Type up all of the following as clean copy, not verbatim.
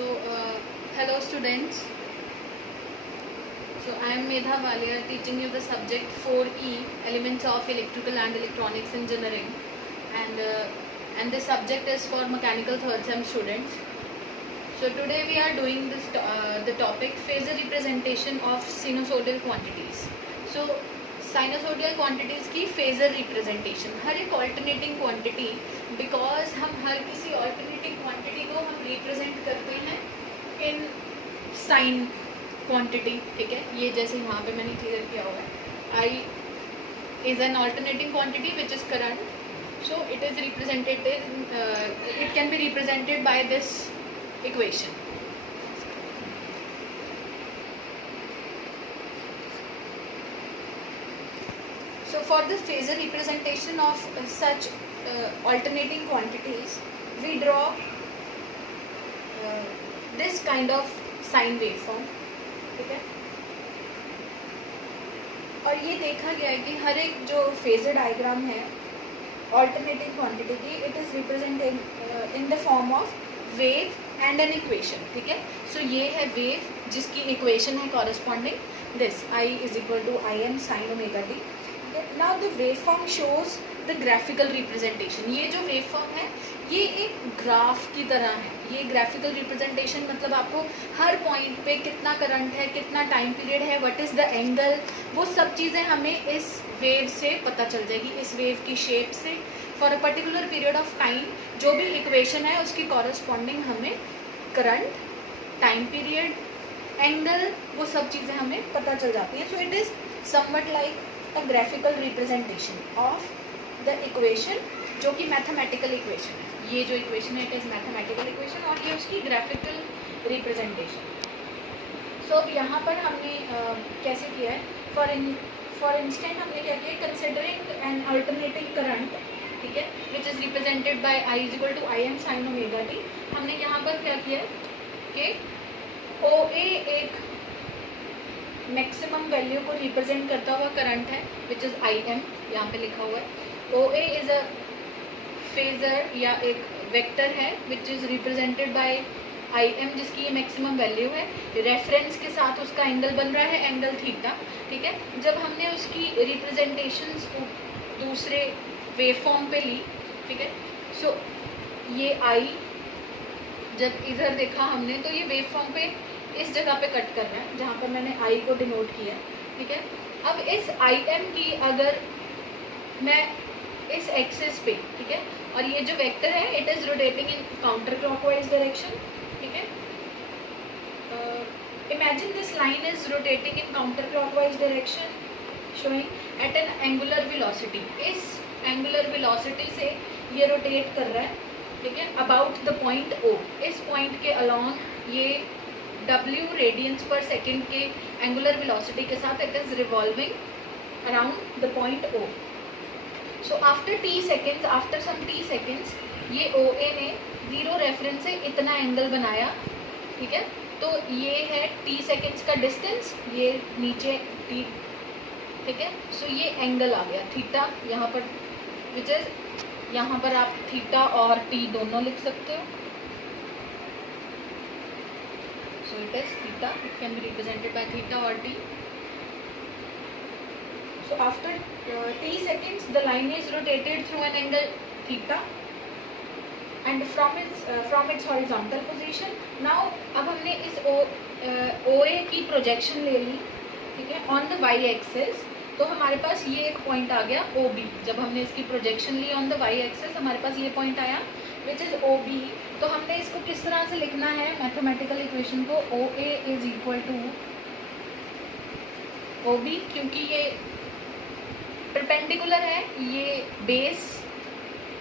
So, hello students. So, I am Medha Walia teaching you the subject 4E, Elements of Electrical and Electronics Engineering, and this subject is for mechanical third sem students. So, today we are doing the topic phasor representation of sinusoidal quantities. So, sinusoidal quantities की phasor representation, हर एक alternating quantity, because हम हर किसी alternating quantity को हम represent करते हैं इन sign quantity. ठीक है, ये जैसे यहाँ पे मैंने क्लियर किया हुआ है, I is an alternating quantity which is current, so it is represented, it can be represented by this equation. So for the phasor representation of such alternating quantities, we draw this kind of sine waveform. ठीक है, और ये देखा गया है कि हर एक जो phasor डायग्राम है alternating quantity की, it is represented in the form of wave and an equation. ठीक है, so ये है wave जिसकी equation है corresponding this I is equal to Im sin omega t. Now the waveform shows the graphical representation. ये जो waveform है ये एक ग्राफ की तरह है. ये ग्राफिकल रिप्रेजेंटेशन मतलब आपको हर पॉइंट पे कितना करंट है, कितना टाइम पीरियड है, व्हाट इज़ द एंगल, वो सब चीज़ें हमें इस वेव से पता चल जाएगी, इस वेव की शेप से. For a particular period of time जो भी इक्वेशन है उसकी कॉरस्पॉन्डिंग हमें करंट, टाइम पीरियड, एंगल, वो सब चीज़ें हमें पता चल जाती हैं. सो it is somewhat like a graphical representation of the equation, जो कि mathematical equation है. ये जो equation है it is mathematical equation और ये उसकी graphical representation. So यहाँ पर हमने कैसे किया है, for instance हमने क्या किया, considering an alternating current, ठीक है, which is represented by I is equal to Im sin omega t. हमने यहाँ पर क्या किया है कि OA एक मैक्सिमम वैल्यू को रिप्रेजेंट करता हुआ करंट है विच इज़ आई एम, यहाँ पे लिखा हुआ है. ओ ए इज़ अ फेजर या एक वेक्टर है विच is represented by I am जिसकी ये मैक्सिमम वैल्यू है. रेफरेंस के साथ उसका एंगल बन रहा है एंगल थीटा. ठीक है, जब हमने उसकी रिप्रेजेंटेशंस दूसरे वेवफॉर्म पे ली, ठीक है, सो ये आई जब इधर देखा हमने तो ये वेवफॉर्म पे इस जगह पे कट कर रहा है जहाँ पर मैंने आई को डिनोट किया. ठीक है, अब इस आई एम की अगर मैं इस एक्सिस पे, ठीक है, और ये जो वेक्टर है it is rotating in counter clockwise direction. ठीक है, imagine this line is rotating in counter clockwise direction showing at an angular velocity. इस एंगुलर वेलोसिटी से ये रोटेट कर रहा है. ठीक है, अबाउट द पॉइंट ओ. इस पॉइंट के अलॉन्ग ये W रेडियंस पर सेकेंड के एंगुलर वेलोसिटी के साथ it is revolving around the point O. So after t seconds, after some t seconds ये OA ने जीरो रेफरेंस से इतना एंगल बनाया. ठीक है, तो ये है t सेकेंड्स का डिस्टेंस, ये नीचे t. ठीक है, सो ये एंगल आ गया थीटा यहाँ पर, विच इज़ यहाँ पर आप थीटा और t दोनों लिख सकते हो. So it is theta, it can be represented by theta or t. So after t seconds the line is rotated through an angle theta and from its horizontal position. Now अब हमने इस OA की projection ले ली, ठीक है, on the y axis. तो हमारे पास ये एक पॉइंट आ गया OB. जब हमने इसकी प्रोजेक्शन ली ऑन द y एक्सिस हमारे पास ये पॉइंट आया विच इज़ OB. तो हमने इसको किस तरह से लिखना है मैथमेटिकल इक्वेशन को, OA is equal to OB, क्योंकि ये परपेंडिकुलर है, ये बेस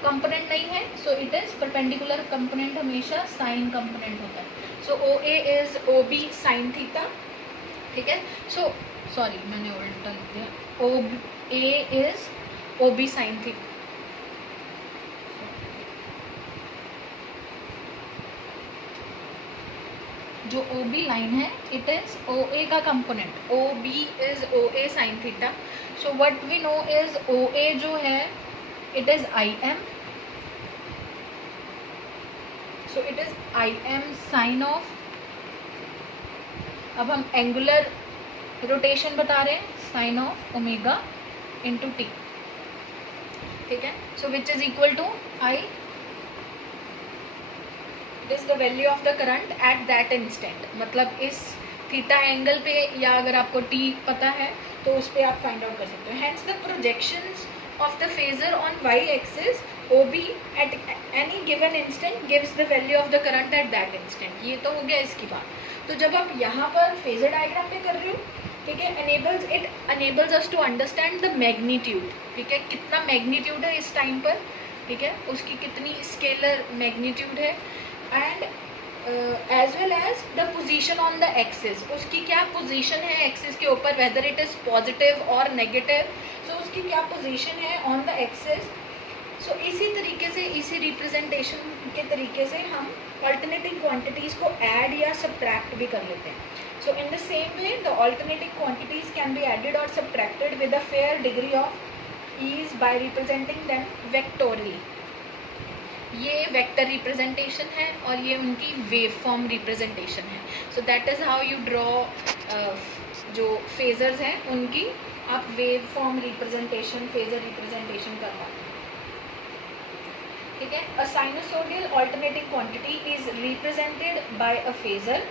कंपोनेंट नहीं है, so it is perpendicular component हमेशा साइन कंपोनेंट होता है. So OA is OB sine theta. ठीक है, सो सॉरी मैंने उल्टा लिख दिया, OA is OB sine theta. जो OB लाइन है इट इज OA का component, OB is OA sine theta. So what we know is OA जो है it is IM so it is I M sine of, अब हम angular rotation बता रहे हैं, sine of omega into T, ठीक है। So which is equal to I, this the value of the current at that instant, मतलब इस theta angle पे, या अगर आपको टी पता है तो उस पर आप फाइंड आउट कर सकते हो। Hence the projections of the phasor on y axis O B at any given instant gives the value of the current at that instant. ये तो हो गया इसकी बात। तो जब आप यहाँ पर फेजर डायग्राम पे कर रहे हो, ठीक है, enables us to understand the magnitude, ठीक है, कितना मैग्नीट्यूड है इस टाइम पर, ठीक है, उसकी कितनी स्केलर मैग्नीट्यूड है, and as well as the position on the axis, उसकी क्या पोजीशन है एक्सिस के ऊपर, वेदर इट इज़ पॉजिटिव और नेगेटिव, सो उसकी क्या पोजीशन है ऑन द एक्सिस। सो इसी तरीके से, इसी रिप्रेजेंटेशन के तरीके से हम अल्टरनेटिंग क्वांटिटीज़ को ऐड या सब्ट्रैक्ट भी कर लेते हैं। So in the same way, the alternating quantities can be added or subtracted with a fair degree of ease by representing them vectorially. ये वेक्टर रिप्रेजेंटेशन है और ये उनकी वेव फॉर्म रिप्रेजेंटेशन है। So that is how you draw, जो phasors हैं उनकी आप wave form representation, phasor representation कर पाते हैं, ठीक है। A sinusoidal alternating quantity is represented by a phasor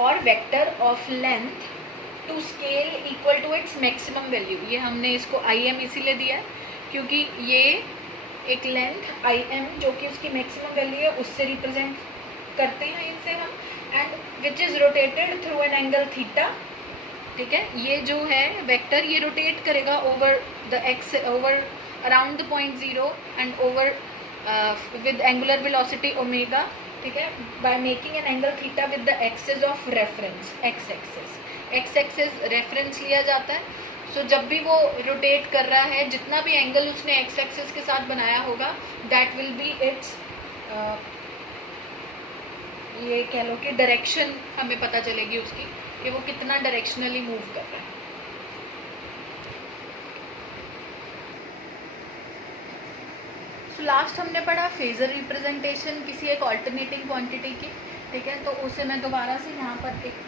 और vector of length to scale equal to its maximum value. ये हमने इसको आई एम इसीलिए दिया है क्योंकि ये एक लेंथ आई एम जो कि उसकी मैक्सिमम वैल्यू है उससे रिप्रेजेंट करते हैं इनसे हम, and which is rotated through an angle theta, ठीक है। ये जो है वेक्टर ये रोटेट करेगा over the x, over around the point zero and over with angular velocity omega, ठीक है, by making an angle theta with the axis of reference, x axis reference लिया जाता है। सो जब भी वो रोटेट कर रहा है, जितना भी एंगल उसने एक्स एक्सिस के साथ बनाया होगा, दैट विल बी इट्स, ये कह लो कि डायरेक्शन हमें पता चलेगी उसकी कि वो कितना डायरेक्शनली मूव कर रहा है। सो लास्ट हमने पढ़ा फेजर रिप्रेजेंटेशन किसी एक ऑल्टरनेटिंग क्वांटिटी की, ठीक है। तो उसे मैं दोबारा से यहाँ पर एक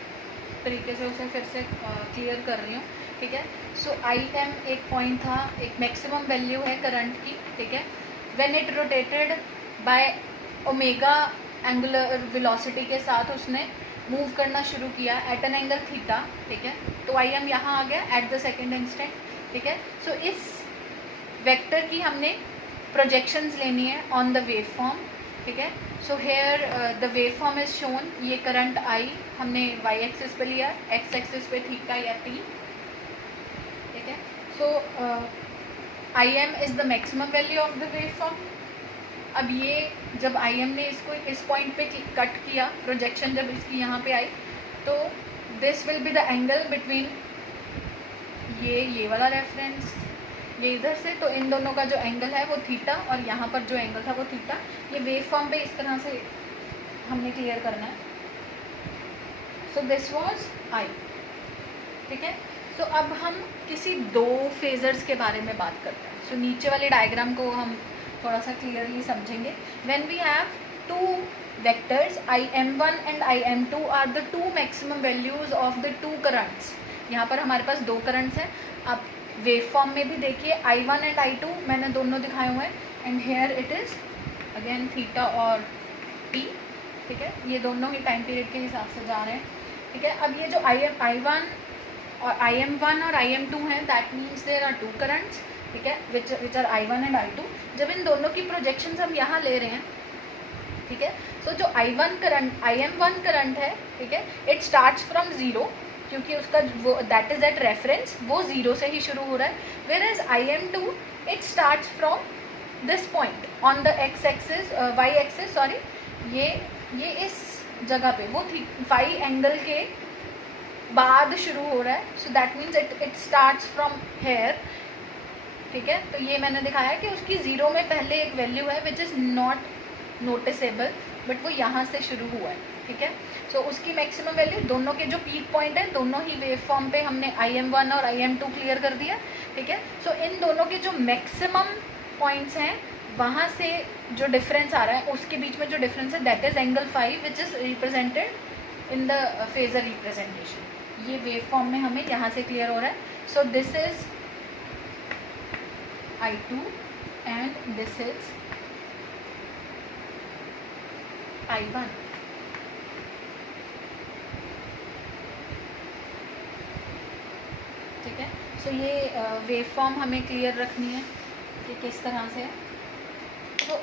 तरीके से उसे फिर से क्लियर कर रही हूँ, ठीक है। सो आई एम एक पॉइंट था, एक मैक्सिमम वैल्यू है करंट की, ठीक है। When it rotated by omega angular velocity के साथ उसने मूव करना शुरू किया एट एन एंगल थीटा, ठीक है। तो आई एम यहाँ आ गया एट द सेकेंड इंस्टेंट, ठीक है। सो इस वेक्टर की हमने प्रोजेक्शंस लेनी है ऑन द वेव फॉर्म, ठीक है। So here the wave form is shown, ये करंट आई हमने वाई एक्सिस पे लिया, एक्स एक्सिस पे थीटा या टी, ठीक है। So I M is the maximum value of the wave form. अब ये जब आई एम ने इसको इस पॉइंट पे कट किया, प्रोजेक्शन जब इसकी यहाँ पे आई, तो this will be the angle between ये वाला रेफरेंस, ये इधर से, तो इन दोनों का जो एंगल है वो थीटा, और यहाँ पर जो एंगल था वो थीटा। ये वेव फॉर्म पे इस तरह से हमने क्लियर करना है। सो दिस वाज आई, ठीक है। सो अब हम किसी दो फेजर्स के बारे में बात करते हैं। सो नीचे वाले डायग्राम को हम थोड़ा सा क्लियरली समझेंगे। When we have two vectors im1 and im2 are the two maximum values of the two currents. यहाँ पर हमारे पास दो करंट्स हैं। आप वेव फॉर्म में भी देखिए I1 एंड I2 मैंने दोनों दिखाए हुए हैं, and here it is again theta और T, ठीक है। ये दोनों ही टाइम पीरियड के हिसाब से जा रहे हैं, ठीक है। अब ये जो I1 और im1 और im2 हैं, that means there are two currents, ठीक है, which are I1 and I2। जब इन दोनों की प्रोजेक्शंस हम यहाँ ले रहे हैं, ठीक है, सो जो im1 करंट है, ठीक है, इट स्टार्ट्स फ्रॉम ज़ीरो, क्योंकि उसका वो दैट इज एट रेफरेंस, वो ज़ीरो से ही शुरू हो रहा है। Whereas im2 it starts from this point on the x axis, y axis, sorry, ये इस जगह पे वो फाई एंगल के बाद शुरू हो रहा है। So that means it starts from here, ठीक है। तो ये मैंने दिखाया कि उसकी ज़ीरो में पहले एक वैल्यू है which is not noticeable, but वो यहाँ से शुरू हुआ है, ठीक है। सो उसकी मैक्सिमम वैल्यू, दोनों के जो पीक पॉइंट है, दोनों ही वेव फॉर्म पे हमने im1 और im2 क्लियर कर दिया, ठीक है। सो इन दोनों के जो मैक्सिमम पॉइंट्स हैं वहाँ से जो डिफरेंस आ रहा है उसके बीच में जो डिफरेंस है that is angle phi which is represented in the phasor representation. ये वेव फॉर्म में हमें यहाँ से क्लियर हो रहा है। So this is I2 and this is I1। ठीक है, सो ये वेव फॉर्म हमें क्लियर रखनी है कि किस तरह से है। तो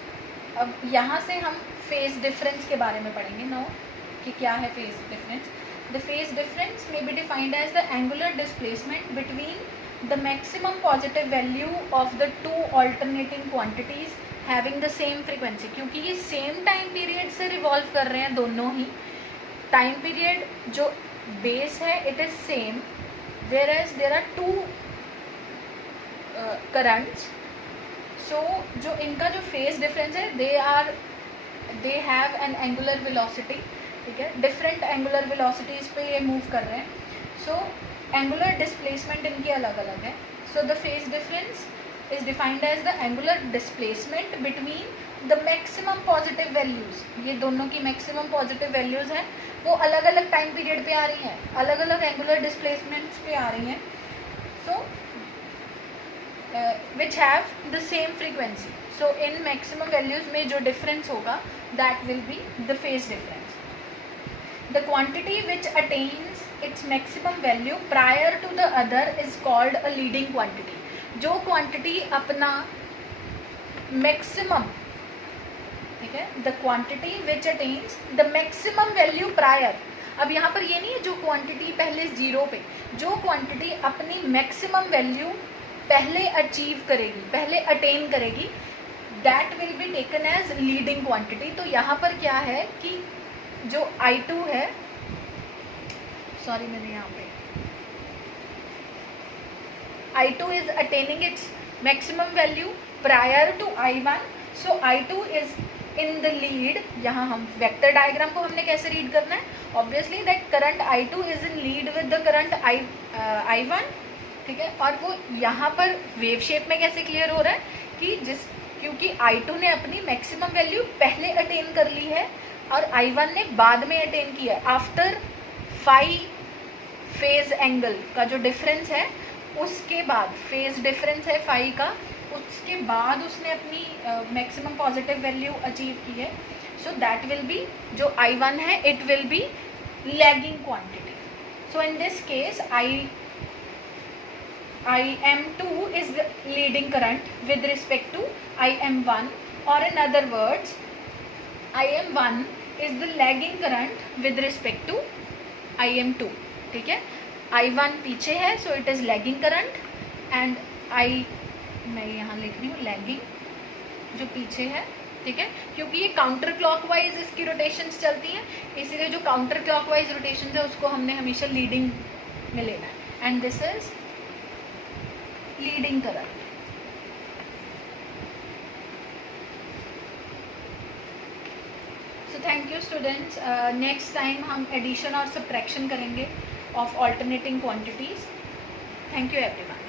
अब यहाँ से हम फेज डिफरेंस के बारे में पढ़ेंगे नाउ कि क्या है phase difference. The phase difference may be defined as the angular displacement between the maximum positive value of the two alternating quantities having the same frequency. क्योंकि ये सेम टाइम पीरियड से रिवॉल्व कर रहे हैं दोनों ही, टाइम पीरियड जो base है it is same, whereas there are two currents, so जो इनका जो फेज डिफरेंस है they have an angular velocity। ठीक है, डिफरेंट एंगुलर वेलोसिटीज़ पे ये मूव कर रहे हैं, सो एंगुलर डिस्प्लेसमेंट इनके अलग अलग है। So the phase difference is defined as the angular displacement between the maximum positive values. ये दोनों की मैक्सिमम पॉजिटिव वैल्यूज़ हैं, वो अलग अलग टाइम पीरियड पे आ रही हैं, अलग अलग एंगुलर डिस्प्लेसमेंट्स पे आ रही हैं, so which have the same frequency. So इन मैक्सिमम वैल्यूज़ में जो डिफरेंस होगा that will be the phase difference. The quantity which attains its maximum value prior to the other is called a leading quantity. जो quantity अपना maximum, ठीक है, the quantity which attains the maximum value prior. अब यहाँ पर ये नहीं है जो क्वांटिटी पहले जीरो पे, जो क्वांटिटी अपनी मैक्सिमम वैल्यू पहले अचीव करेगी, पहले अटेन करेगी, that will be taken as leading quantity. तो यहाँ पर क्या है कि जो I2 है, सॉरी मैंने यहाँ पे I2 is attaining its maximum value prior to I1, so I2 is in the lead। यहाँ हम वेक्टर डायग्राम को हमने कैसे रीड करना है, obviously that current I2 is in lead with the current I1। ठीक है, और वो यहाँ पर वेव शेप में कैसे क्लियर हो रहा है कि क्योंकि I2 ने अपनी मैक्सिमम वैल्यू पहले अटेन कर ली है और I1 ने बाद में अटेन किया है। आफ्टर फाई फेज एंगल का जो डिफरेंस है उसके बाद, फेज डिफरेंस है फाई का, उसके बाद उसने अपनी मैक्सिमम पॉजिटिव वैल्यू अचीव की है। सो दैट विल बी, जो I1 है it will be lagging quantity. So in this case IM2 is the leading current with respect to IM1, or in other words IM1 is the lagging current with respect to IM2। ठीक है, I1 पीछे है, so it is lagging current, and मैं यहाँ लिख रही हूँ lagging जो पीछे है। ठीक है, क्योंकि ये काउंटर क्लॉकवाइज इसकी रोटेशंस चलती हैं, इसीलिए जो काउंटर क्लॉकवाइज रोटेशंस है उसको हमने हमेशा लीडिंग में लेना है, and this is leading current. So thank you students, next time हम एडिशन और सब्ट्रैक्शन करेंगे of alternating quantities. Thank you everyone.